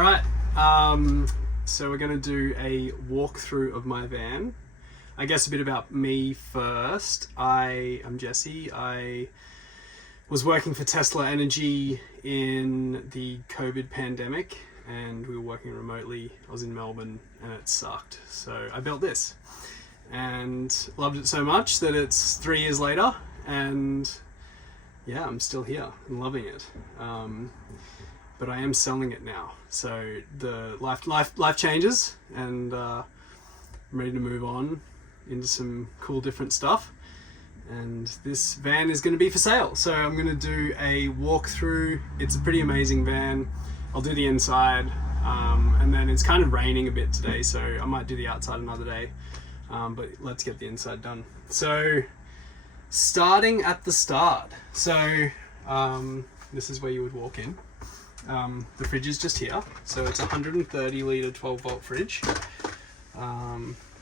All right, so we're going to do a walkthrough of my van. I guess a bit about me first. I am Jesse. I was working for Tesla Energy in the COVID pandemic, and we were working remotely. I was in Melbourne and it sucked. So I built this and loved it so much that it's 3 years later, and yeah, I'm still here and loving it. But I am selling it now. So the life changes, and I'm ready to move on into some cool different stuff. And this van is going to be for sale. So I'm going to do a walkthrough. It's a pretty amazing van. I'll do the inside, and then it's kind of raining a bit today, so I might do the outside another day. But let's get the inside done. So starting at the start. So this is where you would walk in. The fridge is just here. So it's a 130 litre 12 volt fridge.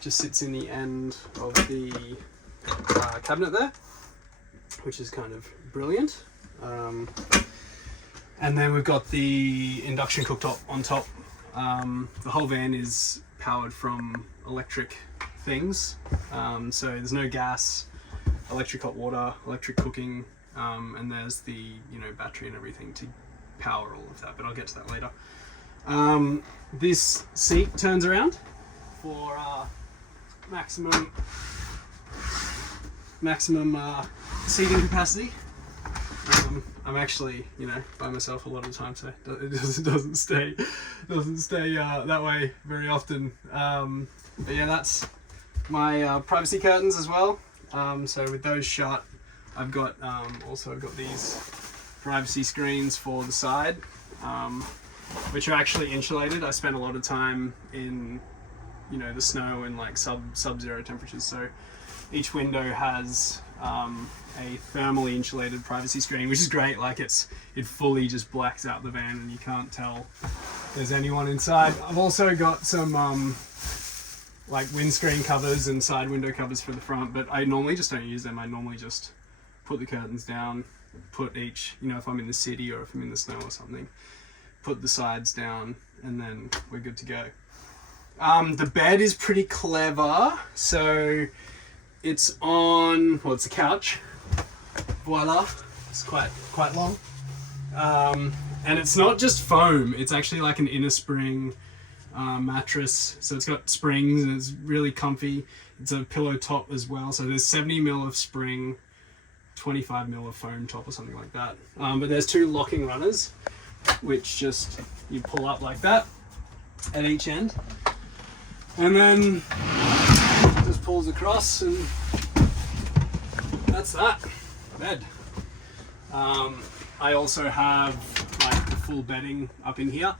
Just sits in the end of the cabinet there, which is kind of brilliant. And then we've got the induction cooktop on top. The whole van is powered from electric things. So there's no gas, electric hot water, electric cooking, and there's the battery and everything to power all of that, but I'll get to that later. This seat turns around for maximum seating capacity. I'm actually by myself a lot of the time, so it doesn't stay that way very often. But yeah, that's my privacy curtains as well. So with those shut, I've got also got these privacy screens for the side, which are actually insulated. I spent a lot of time in the snow and like sub-zero temperatures, so each window has a thermally insulated privacy screen, which is great. Like it fully just blacks out the van and you can't tell there's anyone inside. I've also got some like windscreen covers and side window covers for the front, but I normally just don't use them. I normally just put the curtains down, put each, if I'm in the city or if I'm in the snow or something, put the sides down, and then we're good to go. The bed is pretty clever. So it's it's a couch. Voila. It's quite long. And it's not just foam. It's actually like an inner spring mattress. So it's got springs and it's really comfy. It's a pillow top as well. So there's 70 mil of spring, 25 mil of foam top or something like that. But there's two locking runners, which just you pull up like that at each end, and then just pulls across, and that's that bed. I also have like the full bedding up in here,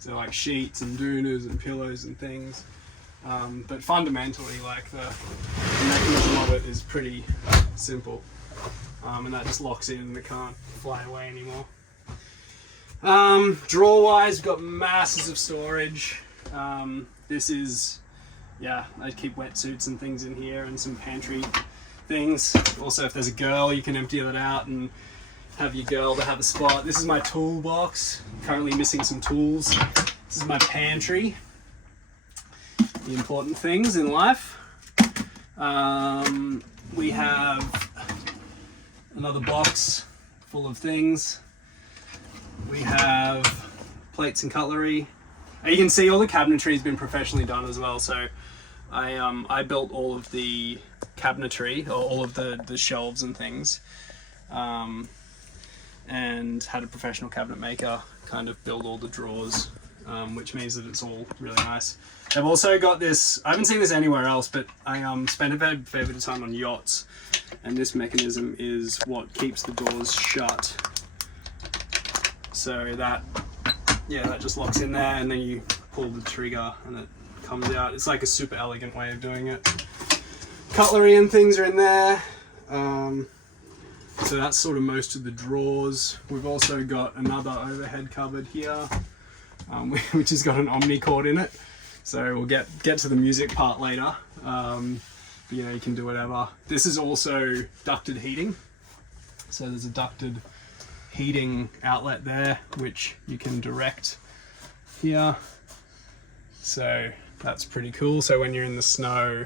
so like sheets and doonas and pillows and things. But fundamentally, like the mechanism of it is pretty simple. And that just locks in and it can't fly away anymore. Drawer wise, we've got masses of storage. This is, I keep wetsuits and things in here and some pantry things. Also, if there's a girl, you can empty that out and have your girl to have a spot. This is my toolbox, currently missing some tools. This is my pantry, the important things in life. We have another box full of things. We have plates and cutlery. You can see all the cabinetry has been professionally done as well. So I built all of the cabinetry, or all of the shelves and things, and had a professional cabinet maker kind of build all the drawers, which means that it's all really nice. I've also got this, I haven't seen this anywhere else, but I spent a fair bit of time on yachts, and this mechanism is what keeps the doors shut. So that just locks in there, and then you pull the trigger and it comes out. It's like a super elegant way of doing it. Cutlery and things are in there. So that's sort of most of the drawers. We've also got another overhead cupboard here, which has got an Omnicord in it. So we'll get to the music part later. You can do whatever. This is also ducted heating. So there's a ducted heating outlet there, which you can direct here. So that's pretty cool. So when you're in the snow,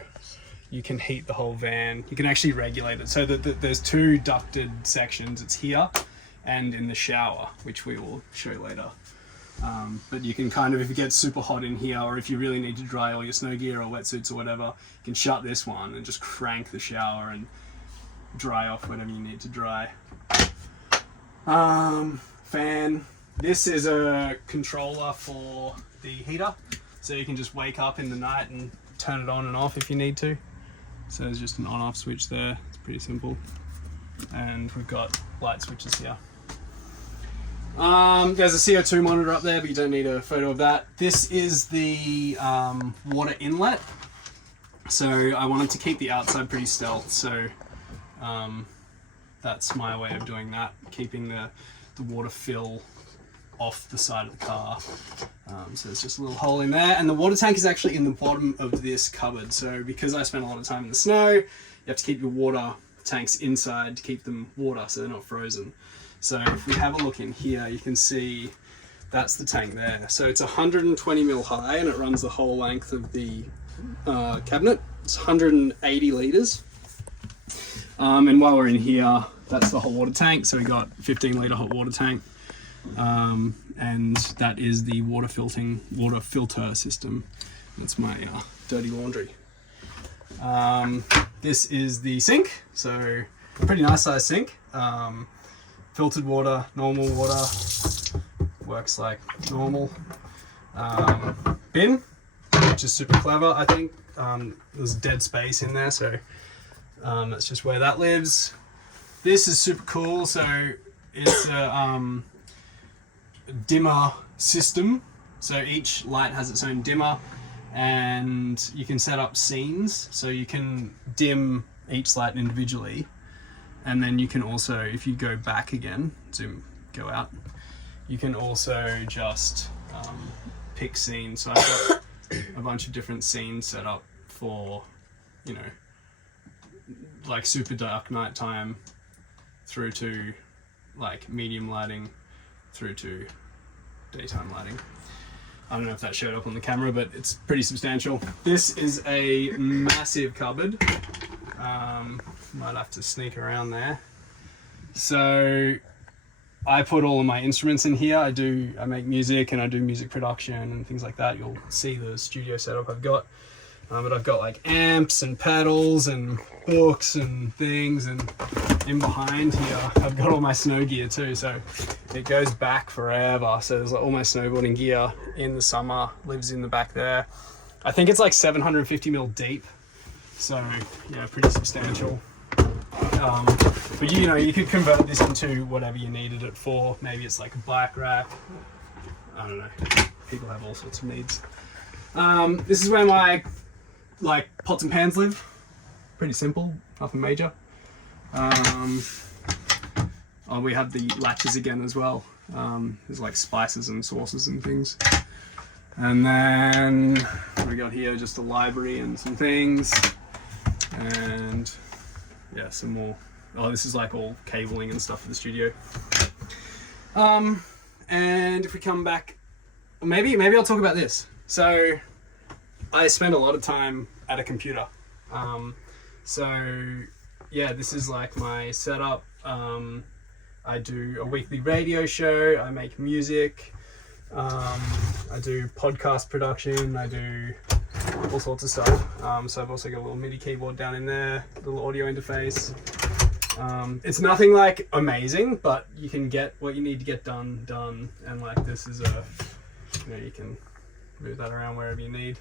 you can heat the whole van. You can actually regulate it. So there's two ducted sections. It's here and in the shower, which we will show later. But you can kind of, if it gets super hot in here, or if you really need to dry all your snow gear or wetsuits or whatever, you can shut this one and just crank the shower and dry off whatever you need to dry. Fan. This is a controller for the heater. So you can just wake up in the night and turn it on and off if you need to. So there's just an on-off switch there. It's pretty simple. And we've got light switches here. There's a CO2 monitor up there, but you don't need a photo of that. This is the water inlet. So I wanted to keep the outside pretty stealth. So that's my way of doing that, keeping the water fill off the side of the car. So there's just a little hole in there, and the water tank is actually in the bottom of this cupboard. So because I spent a lot of time in the snow, you have to keep your water tanks inside to keep them water so they're not frozen. So if we have a look in here, you can see that's the tank there. So it's 120 mil high and it runs the whole length of the cabinet. It's 180 litres. And while we're in here, that's the hot water tank. So we got 15 litre hot water tank. And that is the water filter system. That's my dirty laundry. This is the sink, so a pretty nice size sink. Filtered water, normal water, works like normal. Bin, which is super clever, I think. There's dead space in there, so that's just where that lives. This is super cool, so it's a dimmer system. So each light has its own dimmer, and you can set up scenes, so you can dim each light individually, and then you can also, if you go back again, go out, you can also just pick scenes. So I've got a bunch of different scenes set up for, you know, like super dark nighttime through to like medium lighting through to daytime lighting. I don't know if that showed up on the camera, but it's pretty substantial. This is a massive cupboard. Might have to sneak around there. So I put all of my instruments in here. I make music and I do music production and things like that. You'll see the studio setup I've got. But I've got like amps and pedals and books and things, and in behind here I've got all my snow gear too, so it goes back forever. So there's like all my snowboarding gear in the summer lives in the back there. I think it's like 750 mil deep, so yeah, pretty substantial. But you know, you could convert this into whatever you needed it for. Maybe it's like a bike rack, I don't know, people have all sorts of needs. This is where my like pots and pans live. Pretty simple, nothing major. We have the latches again as well. There's like spices and sauces and things. And then we got here just a library and some things. And yeah, some more. Oh, this is like all cabling and stuff for the studio. And if we come back, maybe I'll talk about this. So I spend a lot of time at a computer. So yeah, this is like my setup. I do a weekly radio show, I make music, I do podcast production, I do all sorts of stuff. So I've also got a little MIDI keyboard down in there, little audio interface. It's nothing like amazing, but you can get what you need to get done. And like this is you can move that around wherever you need.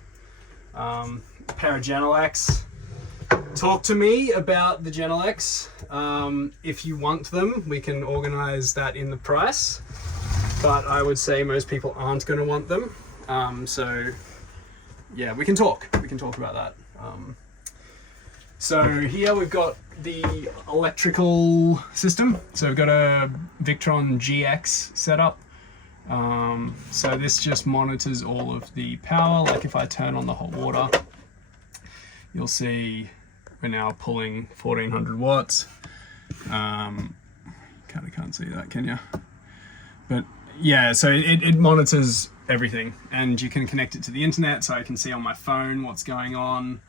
Pair of Genelecs. Talk to me about the Genelecs. If you want them, we can organize that in the price, but I would say most people aren't going to want them. So yeah, we can talk about that. So here we've got the electrical system. So we've got a Victron GX setup. So this just monitors all of the power. Like if I turn on the hot water, you'll see we're now pulling 1400 watts. Kind of can't see that, can you? But yeah, so it monitors everything, and you can connect it to the internet, so I can see on my phone what's going on.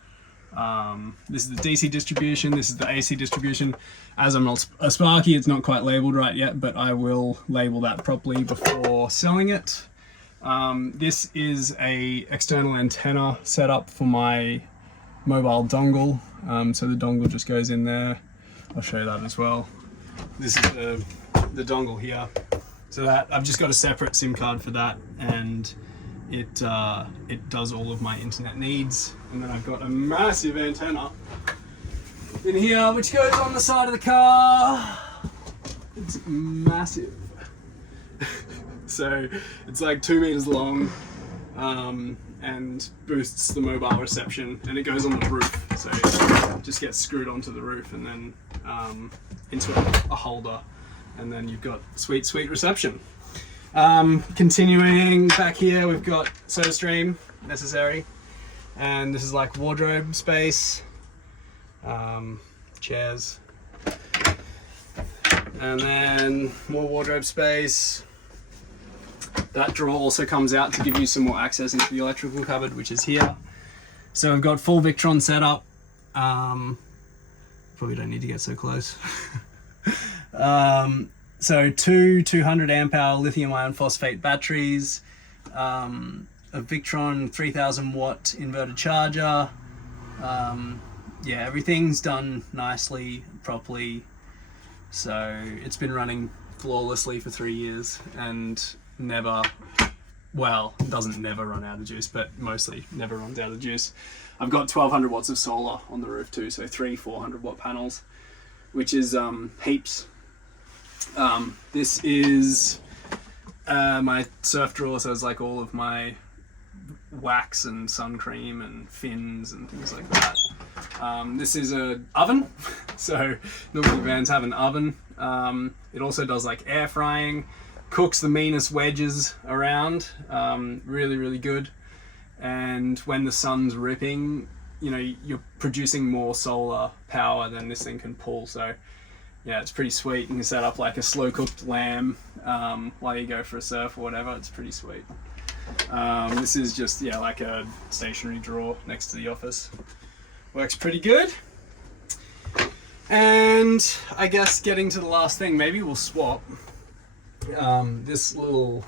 This is the DC distribution, this is the AC distribution. As I'm not a Sparky, it's not quite labeled right yet, but I will label that properly before selling it. This is a external antenna setup for my mobile dongle. So the dongle just goes in there. I'll show you that as well. This is the dongle here. So that I've just got a separate SIM card for that, and it does all of my internet needs. And then I've got a massive antenna in here which goes on the side of the car. It's massive. So it's like 2 meters long, and boosts the mobile reception, and it goes on the roof, so it just gets screwed onto the roof and then into a holder, and then you've got sweet reception. Continuing back here, we've got SodaStream necessary, and this is like wardrobe space, chairs, and then more wardrobe space. That drawer also comes out to give you some more access into the electrical cupboard, which is here. So we've got full Victron setup. Probably don't need to get so close. So two 200 amp hour lithium iron phosphate batteries, a Victron 3000 watt inverter charger. Yeah, everything's done nicely, properly. So it's been running flawlessly for 3 years and never, well, doesn't never run out of juice, but mostly never runs out of juice. I've got 1200 watts of solar on the roof too, so 3 400 watt panels, which is heaps. This is my surf drawer, so it's like all of my wax and sun cream and fins and things like that. This is an oven, so normally vans have an oven. It also does like air frying, cooks the meanest wedges around, really good. And when the sun's ripping, you know, you're producing more solar power than this thing can pull. So yeah, it's pretty sweet. You can set up like a slow cooked lamb while you go for a surf or whatever. It's pretty sweet. This is just, yeah, like a stationary drawer next to the office. Works pretty good. And I guess getting to the last thing, maybe we'll swap this little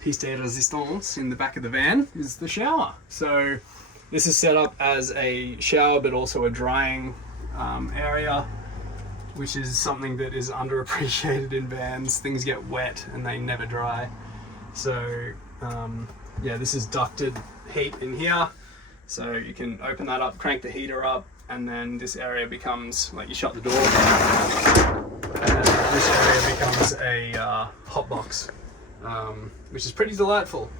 piece de resistance in the back of the van is the shower. So this is set up as a shower but also a drying area, which is something that is underappreciated in vans. Things get wet and they never dry. So yeah, this is ducted heat in here, so you can open that up, crank the heater up, and then this area becomes, like, you shut the door and this area becomes a hot box, which is pretty delightful.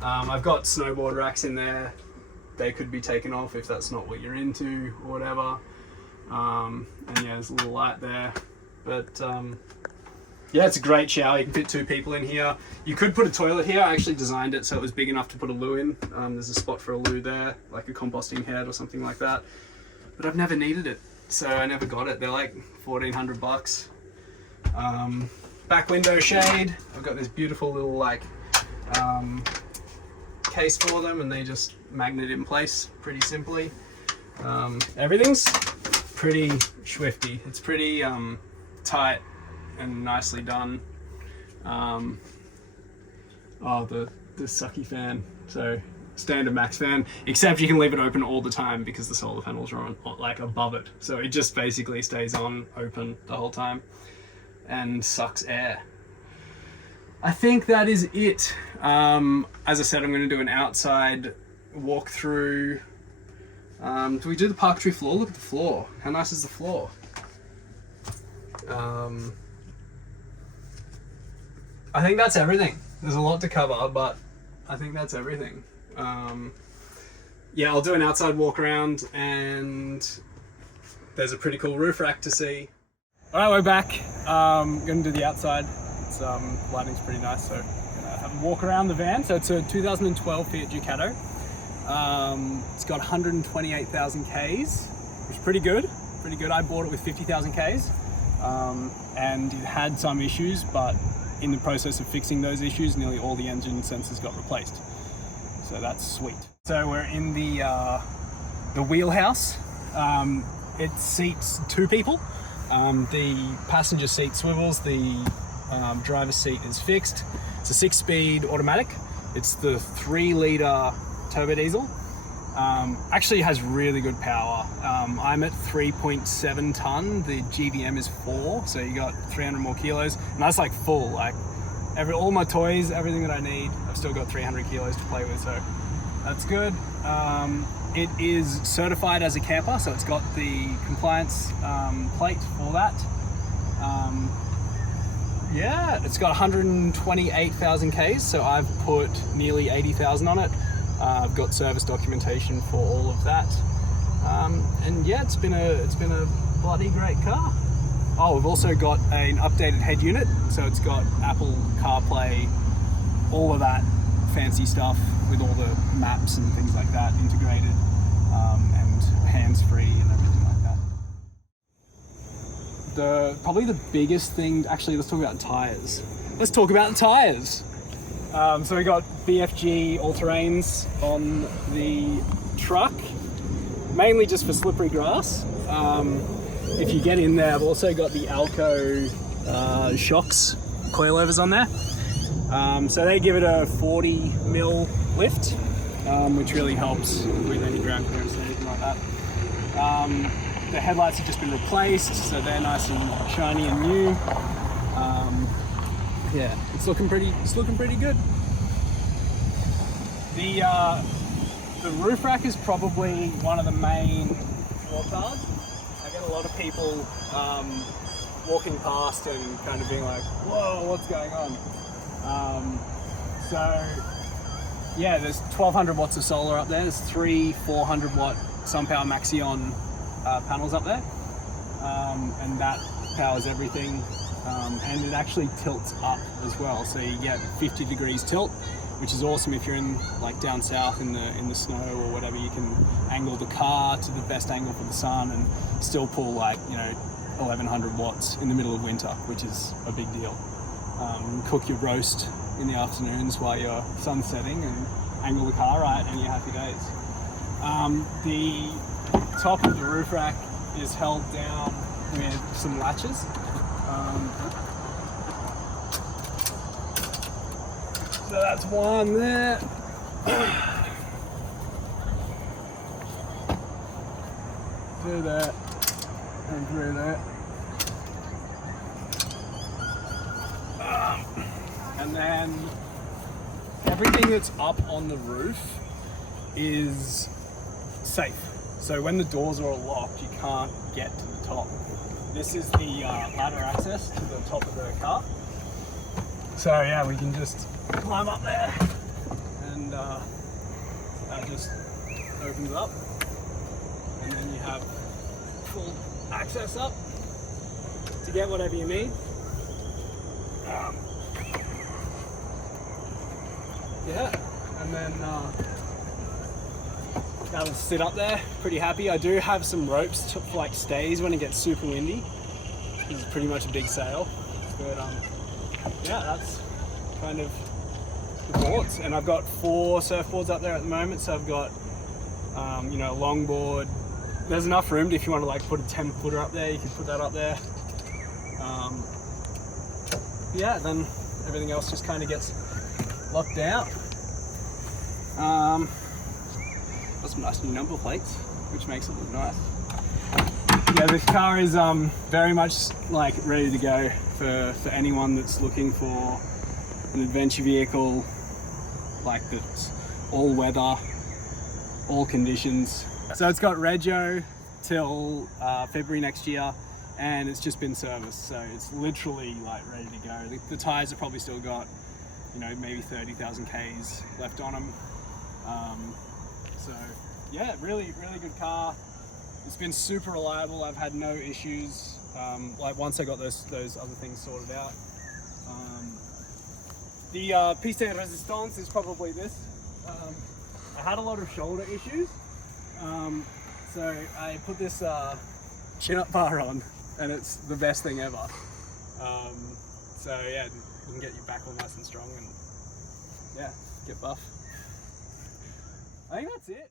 I've got snowboard racks in there. They could be taken off if that's not what you're into or whatever. And yeah, there's a little light there, but yeah, it's a great shower. You can fit 2 people in here. You could put a toilet here. I actually designed it so it was big enough to put a loo in. There's a spot for a loo there, like a composting head or something like that. But I've never needed it, so I never got it. They're like $1,400. Back window shade. I've got this beautiful little like case for them, and they just magnet in place pretty simply. Everything's pretty swifty. It's pretty tight and nicely done. Oh, the sucky fan. So standard max fan, except you can leave it open all the time because the solar panels are on, like, above it. So it just basically stays on open the whole time and sucks air. I think that is it. As I said, I'm going to do an outside walkthrough. Do we do the parquetry floor? Look at the floor. How nice is the floor? I think that's everything. There's a lot to cover, but I think that's everything. Yeah, I'll do an outside walk around, and there's a pretty cool roof rack to see. All right, we're back. Gonna do the outside. It's lighting's pretty nice, so gonna have a walk around the van. So it's a 2012 Fiat Ducato. It's got 128,000 Ks, which is pretty good. Pretty good. I bought it with 50,000 Ks, and it had some issues, but in the process of fixing those issues, nearly all the engine sensors got replaced. So that's sweet. So we're in the wheelhouse. It seats 2 people. The passenger seat swivels, the driver's seat is fixed. It's a 6-speed automatic. It's the 3-litre turbo diesel. Actually has really good power. I'm at 3.7 ton. The GVM is 4, so you got 300 more kilos, and that's like full. Like all my toys, everything that I need, I've still got 300 kilos to play with, so that's good. It is certified as a camper, so it's got the compliance plate for that. Yeah, it's got 128,000 Ks, so I've put nearly 80,000 on it. I've got service documentation for all of that, and yeah, it's been a bloody great car. Oh, we've also got an updated head unit, so it's got Apple CarPlay, all of that fancy stuff with all the maps and things like that integrated, and hands-free and everything like that. Probably the biggest thing, actually, let's talk about tires. Let's talk about the tires. So we got BFG all-terrains on the truck, mainly just for slippery grass. If you get in there, I've also got the Alco shocks coilovers on there. So they give it a 40 mil lift, which really helps with any ground clearance or anything like that. The headlights have just been replaced, so they're nice and shiny and new. Yeah, it's looking pretty good. The roof rack is probably one of the main drawbacks. I get a lot of people walking past and kind of being like, whoa, what's going on? So yeah, there's 1200 watts of solar up there. There's 3 400 watt SunPower Maxion panels up there, and that powers everything. And it actually tilts up as well, so you get 50 degrees tilt, which is awesome if you're in like down south in the snow or whatever. You can angle the car to the best angle for the sun and still pull like 1100 watts in the middle of winter, which is a big deal. Cook your roast in the afternoons while you're sun setting and angle the car right, and you're happy days. The top of the roof rack is held down with some latches. So that's one there. Through that and through that. And then everything that's up on the roof is safe. So when the doors are all locked, you can't get to the top. This is the ladder access to the top of the car. So yeah, we can just climb up there, and that just opens up, and then you have full access up to get whatever you need. Yeah, and then now to sit up there, pretty happy. I do have some ropes for like stays when it gets super windy. This is pretty much a big sail, but yeah, that's kind of the boards. And I've got 4 surfboards up there at the moment, so I've got a longboard. There's enough room if you want to like put a 10-footer up there, you can put that up there. Yeah, then everything else just kind of gets locked out. Got some nice new number plates, which makes it look nice. Yeah, this car is very much like ready to go for anyone that's looking for an adventure vehicle like that's all weather, all conditions. So it's got rego till February next year, and it's just been serviced, so it's literally like ready to go. The tires have probably still got maybe 30,000 Ks left on them. So yeah, really good car. It's been super reliable. I've had no issues. Like once I got those other things sorted out. The piece de resistance is probably this. I had a lot of shoulder issues, so I put this chin-up bar on, and it's the best thing ever. So yeah, you can get your back all nice and strong and yeah, get buff. I think that's it.